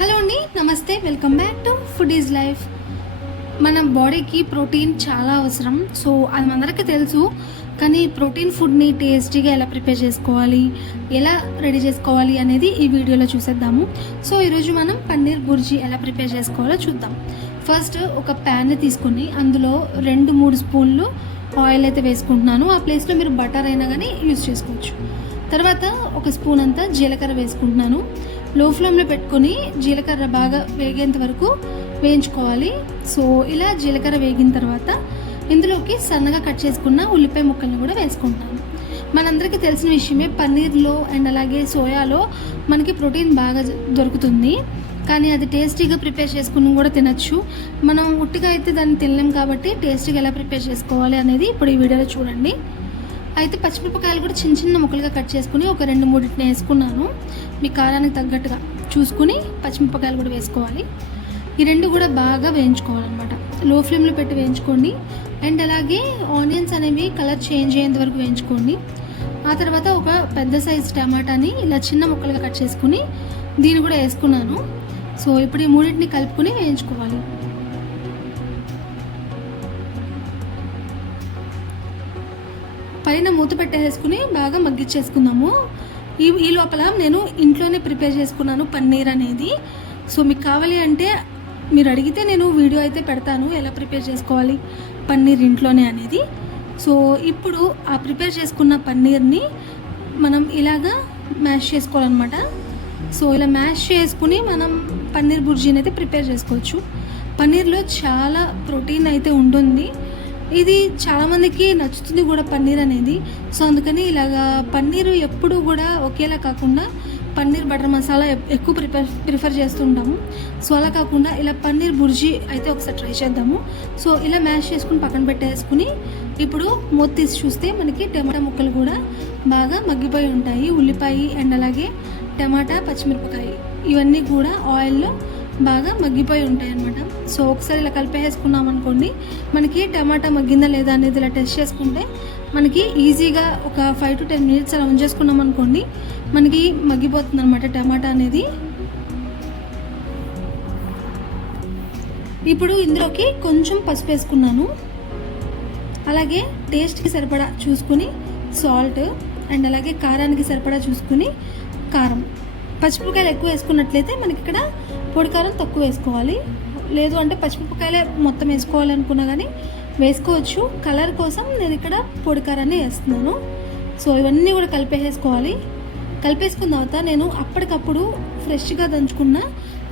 Hello అండి, నమస్తే, welcome back to food is life. మన బాడీకి ప్రోటీన్ చాలా అవసరం. సో అది మనందరికీ తెలుసు. కానీ ప్రోటీన్ ఫుడ్ని టేస్టీగా ఎలా ప్రిపేర్ చేసుకోవాలి, ఎలా రెడీ చేసుకోవాలి అనేది ఈ వీడియోలో చూసేద్దాము. సో ఈరోజు మనం పన్నీర్ బుర్జీ ఎలా ప్రిపేర్ చేసుకోవాలో చూద్దాం. ఫస్ట్ ఒక ప్యాన్ని తీసుకొని అందులో 2-3 స్పూన్లు ఆయిల్ అయితే వేసుకుంటున్నాను. ఆ ప్లేస్లో మీరు బటర్ అయినా కానీ యూజ్ చేసుకోవచ్చు. తర్వాత ఒక స్పూన్ అంతా జీలకర్ర వేసుకుంటున్నాను. లో ఫ్లేమ్లో పెట్టుకొని జీలకర్ర బాగా వేగేంత వరకు వేయించుకోవాలి. సో ఇలా జీలకర్ర వేగిన తర్వాత ఇందులోకి సన్నగా కట్ చేసుకున్న ఉల్లిపాయ ముక్కల్ని కూడా వేసుకుంటాను. మనందరికీ తెలిసిన విషయమే, పన్నీర్లో అండ్ అలాగే సోయాలో మనకి ప్రోటీన్ బాగా దొరుకుతుంది. కానీ అది టేస్టీగా ప్రిపేర్ చేసుకుని కూడా తినచ్చు. మనం ఉట్టిగా అయితే దాన్ని తినలేం కాబట్టి టేస్టీగా ఎలా ప్రిపేర్ చేసుకోవాలి అనేది ఇప్పుడు ఈ వీడియోలో చూడండి. అయితే పచ్చిమిరపకాయలు కూడా చిన్న చిన్న ముక్కలుగా కట్ చేసుకుని ఒక 2-3 వేసుకున్నాను. మీ కారానికి తగ్గట్టుగా చూసుకుని పచ్చిమిరపకాయలు కూడా వేసుకోవాలి. ఈ రెండు కూడా బాగా వేయించుకోవాలన్నమాట. లో ఫ్లేమ్లో పెట్టి వేయించుకోండి. అండ్ అలాగే ఆనియన్స్ అనేవి కలర్ చేంజ్ అయ్యేంత వరకు వేయించుకోండి. ఆ తర్వాత ఒక పెద్ద సైజ్ టమాటాని ఇలా చిన్న ముక్కలుగా కట్ చేసుకుని దీన్ని కూడా వేసుకున్నాను. సో ఇప్పుడు ఈ మూడింటిని కలుపుకొని వేయించుకోవాలి. పైన మూత పెట్టేసుకుని బాగా మగ్గిచ్చేసుకుందాము. ఈ లోపల నేను ఇంట్లోనే ప్రిపేర్ చేసుకున్నాను పన్నీర్ అనేది. సో మీకు కావాలి అంటే మీరు అడిగితే నేను వీడియో అయితే పెడతాను ఎలా ప్రిపేర్ చేసుకోవాలి పన్నీర్ ఇంట్లోనే అనేది. సో ఇప్పుడు ఆ ప్రిపేర్ చేసుకున్న పన్నీర్ని మనం ఇలాగా మ్యాష్ చేసుకోవాలన్నమాట. సో ఇలా మ్యాష్ చేసుకుని మనం పన్నీర్ బుర్జీని అయితే ప్రిపేర్ చేసుకోవచ్చు. పన్నీర్లో చాలా ప్రోటీన్ అయితే ఉంటుంది. ఇది చాలామందికి నచ్చుతుంది కూడా పన్నీర్ అనేది. సో అందుకని ఇలాగా పన్నీరు ఎప్పుడు కూడా ఒకేలా కాకుండా పన్నీర్ బటర్ మసాలా ఎక్కువ ప్రిఫర్ చేస్తుంటాము. సో అలా కాకుండా ఇలా పన్నీర్ బుర్జీ అయితే ఒకసారి ట్రై చేద్దాము. సో ఇలా మ్యాష్ చేసుకుని పక్కన పెట్టేసుకుని ఇప్పుడు మూత తీసి చూస్తే మనకి టమాటా ముక్కలు కూడా బాగా మగ్గిపోయి ఉంటాయి. ఉల్లిపాయ అండ్ అలాగే టమాటా, పచ్చిమిరపకాయ ఇవన్నీ కూడా ఆయిల్లో బాగా మగ్గిపోయి ఉంటాయి అన్నమాట. సో ఒకసారి ఇలా కలిపేసుకున్నాం అనుకోండి, మనకి టమాటా మగ్గిందా లేదా అనేది ఇలా టెస్ట్ చేసుకుంటే మనకి ఈజీగా ఒక 5 to 10 minutes అలా ఉంచేసుకున్నాం అనుకోండి, మనకి మగ్గిపోతుంది అనమాట టమాటా అనేది. ఇప్పుడు ఇందులోకి కొంచెం పసుపు వేసుకున్నాను. అలాగే టేస్ట్కి సరిపడా చూసుకుని సాల్ట్ అండ్ అలాగే కారానికి సరిపడా చూసుకుని కారం. పచ్చిమిరపకాయలు ఎక్కువ వేసుకున్నట్లయితే మనకి ఇక్కడ పొడి కారం తక్కువ వేసుకోవాలి. లేదు అంటే పచ్చిమిరపకాయలే మొత్తం వేసుకోవాలనుకున్నా కానీ వేసుకోవచ్చు. కలర్ కోసం నేను ఇక్కడ పొడి కారాన్ని వేస్తున్నాను. సో ఇవన్నీ కూడా కలిపేసుకోవాలి. కలిపేసుకున్న తర్వాత నేను అప్పటికప్పుడు ఫ్రెష్గా దంచుకున్న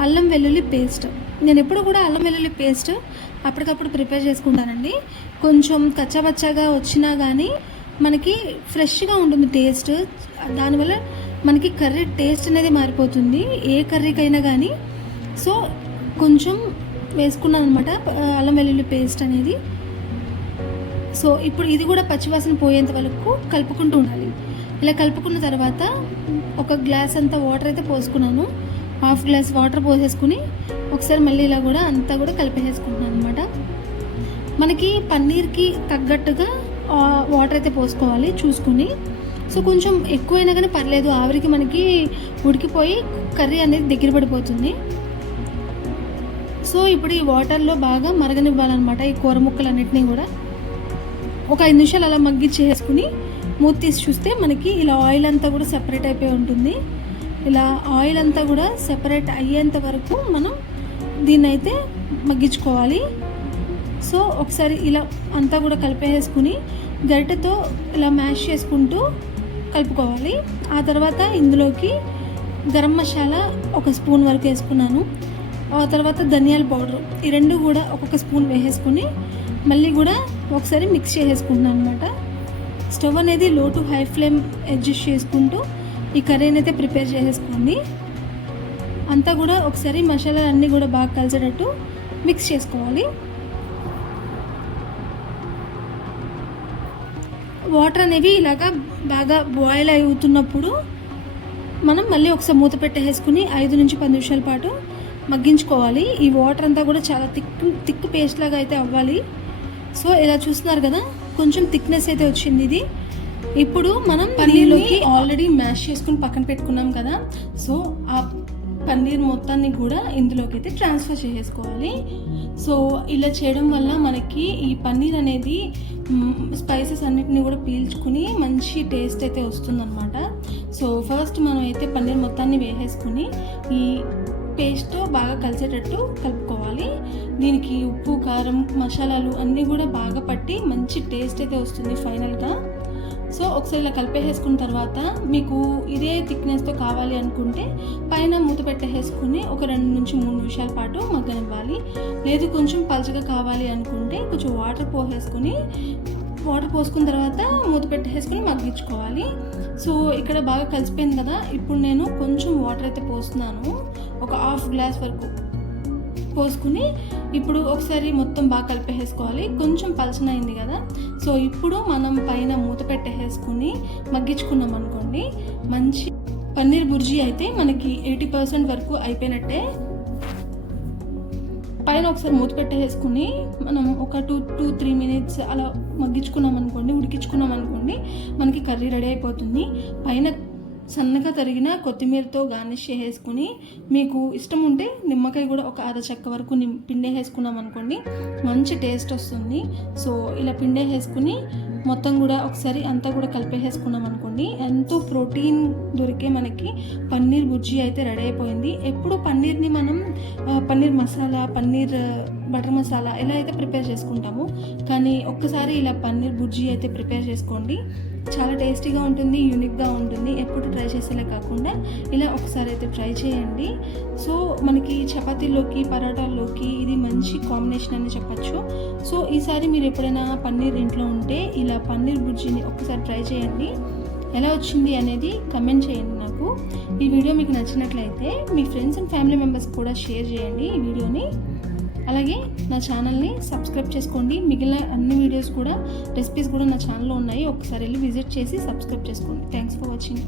అల్లం వెల్లుల్లి పేస్ట్, నేను ఎప్పుడు కూడా అల్లం వెల్లుల్లి పేస్ట్ అప్పటికప్పుడు ప్రిపేర్ చేసుకుంటానండి. కొంచెం కచ్చాబచ్చాగా వచ్చినా కానీ మనకి ఫ్రెష్గా ఉంటుంది టేస్ట్. దానివల్ల మనకి కర్రీ టేస్ట్ అనేది మారిపోతుంది ఏ కర్రీకైనా కానీ. సో కొంచెం వేసుకున్నాను అనమాట అల్లం వెల్లుల్లి పేస్ట్ అనేది. సో ఇప్పుడు ఇది కూడా పచ్చివాసన పోయేంత వరకు కలుపుకుంటూ ఉండాలి. ఇలా కలుపుకున్న తర్వాత ఒక గ్లాస్ అంతా వాటర్ అయితే పోసుకున్నాను. 1/2 గ్లాస్ వాటర్ పోసేసుకుని ఒకసారి మళ్ళీ ఇలా కూడా అంతా కూడా కలిపేసుకుంటున్నాను అనమాట. మనకి పన్నీర్కి తగ్గట్టుగా వాటర్ అయితే పోసుకోవాలి చూసుకుని. సో కొంచెం ఎక్కువైనా కానీ పర్లేదు, ఆవిరికి మనకి ఉడికిపోయి కర్రీ అనేది దగ్గర పడిపోతుంది. సో ఇప్పుడు ఈ వాటర్లో బాగా మరగనివ్వాలన్నమాట ఈ కూర ముక్కలన్నిటినీ కూడా. ఒక 5 నిమిషాలు అలా మగ్గిచ్చేసుకుని మూత తీసి చూస్తే మనకి ఇలా ఆయిల్ అంతా కూడా సెపరేట్ అయిపోయి ఉంటుంది. ఇలా ఆయిల్ అంతా కూడా సెపరేట్ అయ్యేంత వరకు మనం దీన్ని అయితే మగ్గించుకోవాలి. సో ఒకసారి ఇలా అంతా కూడా కలిపేసుకుని గరిటెతో ఇలా మ్యాష్ చేసుకుంటూ కలుపుకోవాలి. ఆ తర్వాత ఇందులోకి గరం మసాలా 1 స్పూన్ వరకు వేసుకున్నాను. ఆ తర్వాత ధనియాల పౌడర్ ఈ రెండు కూడా ఒక్కొక్క స్పూన్ వేసేసుకుని మళ్ళీ కూడా ఒకసారి మిక్స్ చేసేసుకుంటున్నాను అనమాట. స్టవ్ అనేది లో టు హై ఫ్లేమ్ అడ్జస్ట్ చేసుకుంటూ ఈ కర్రీని అయితే ప్రిపేర్ చేసేసుకోండి. అంతా కూడా ఒకసారి మసాలాలు అన్నీ కూడా బాగా కలిసేటట్టు మిక్స్ చేసుకోవాలి. వాటర్ అనేవి ఇలాగా బాగా బాయిల్ అవుతున్నప్పుడు మనం మళ్ళీ ఒకసారి మూత పెట్టేసుకుని 5 నుంచి 10 నిమిషాల పాటు మగ్గించుకోవాలి. ఈ వాటర్ అంతా కూడా చాలా థిక్ పేస్ట్ లాగా అయితే అవ్వాలి. సో ఇలా చూస్తున్నారు కదా, కొంచెం థిక్నెస్ అయితే వచ్చింది ఇది. ఇప్పుడు మనం పన్నీర్లోకి ఆల్రెడీ మ్యాష్ చేసుకుని పక్కన పెట్టుకున్నాం కదా. సో ఆ పన్నీర్ మొత్తాన్ని కూడా ఇందులోకి అయితే ట్రాన్స్ఫర్ చేసేసుకోవాలి. సో ఇలా చేయడం వల్ల మనకి ఈ పన్నీర్ అనేది స్పైసెస్ అన్నిటిని కూడా పీల్చుకుని మంచి టేస్ట్ అయితే వస్తుందన్నమాట. సో ఫస్ట్ మనం అయితే పన్నీర్ మొత్తాన్ని వేసేసుకుని ఈ పేస్ట్తో బాగా కలిసేటట్టు కలుపుకోవాలి. దీనికి ఉప్పు, కారం, మసాలాలు అన్నీ కూడా బాగా పట్టి మంచి టేస్ట్ అయితే వస్తుంది ఫైనల్గా. సో ఒకసారి ఇలా కలిపేసుకున్న తర్వాత మీకు ఇదే థిక్నెస్తో కావాలి అనుకుంటే పైన మూత పెట్టేసుకుని ఒక 2 నుంచి 3 నిమిషాల పాటు మగ్గనివ్వాలి. లేదు కొంచెం పలుచగా కావాలి అనుకుంటే కొంచెం వాటర్ పోసుకున్న తర్వాత మూత పెట్టేసుకుని మగ్గించుకోవాలి. సో ఇక్కడ బాగా కలిసిపోయింది కదా, ఇప్పుడు నేను కొంచెం వాటర్ అయితే పోస్తున్నాను, ఒక 1/2 గ్లాస్ వరకు పోసుకుని ఇప్పుడు ఒకసారి మొత్తం బాగా కలిపేసుకోవాలి. కొంచెం పలచనైంది కదా, సో ఇప్పుడు మనం పైన మూత పెట్టేసుకుని మగ్గించుకున్నాం అనుకోండి, మంచి పన్నీర్ బుర్జీ అయితే మనకి 80% వరకు అయిపోయినట్టే. పైన ఒకసారి మూత పెట్టేసుకుని మనం ఒక 2-3 మినిట్స్ అలా మగ్గించుకున్నాం అనుకోండి, ఉడికించుకున్నాం అనుకోండి, మనకి కర్రీ రెడీ అయిపోతుంది. పైన సన్నగా తరిగిన కొత్తిమీరతో గార్నిష్ చేసేసుకుని మీకు ఇష్టం ఉంటే నిమ్మకాయ కూడా ఒక అర చెక్క వరకు పిండేసుకున్నాం అనుకోండి, మంచి టేస్ట్ వస్తుంది. సో ఇలా పిండేసుకుని మొత్తం కూడా ఒకసారి అంతా కూడా కలిపేసుకున్నాం అనుకోండి, ఎంతో ప్రోటీన్ దొరికే మనకి పన్నీర్ బుర్జీ అయితే రెడీ అయిపోయింది. ఎప్పుడు పన్నీర్ని మనం పన్నీర్ మసాలా, పన్నీర్ బటర్ మసాలా ఎలా అయితే ప్రిపేర్ చేసుకుంటామో, కానీ ఒక్కసారి ఇలా పన్నీర్ బుర్జీ అయితే ప్రిపేర్ చేసుకోండి, చాలా టేస్టీగా ఉంటుంది, యూనిక్గా ఉంటుంది. ఎప్పుడు ట్రై చేసేలా కాకుండా ఇలా ఒకసారి అయితే ట్రై చేయండి. సో మనకి చపాతీలోకి, పరోటాల్లోకి ఇది మంచి కాంబినేషన్ అని చెప్పచ్చు. సో ఈసారి మీరు ఎప్పుడైనా పన్నీర్ ఇంట్లో ఉంటే ఇలా పన్నీర్ బుర్జీని ఒక్కసారి ట్రై చేయండి. ఎలా వచ్చింది అనేది కమెంట్ చేయండి నాకు. ఈ వీడియో మీకు నచ్చినట్లయితే మీ ఫ్రెండ్స్ అండ్ ఫ్యామిలీ మెంబర్స్ కూడా షేర్ చేయండి ఈ వీడియోని. అలాగే నా ఛానల్ని సబ్స్క్రైబ్ చేసుకోండి. మిగిలిన అన్ని వీడియోస్ కూడా, రెసిపీస్ కూడా నా ఛానల్లో ఉన్నాయి, ఒకసారి వెళ్ళి విజిట్ చేసి సబ్స్క్రైబ్ చేసుకోండి. Thanks for watching.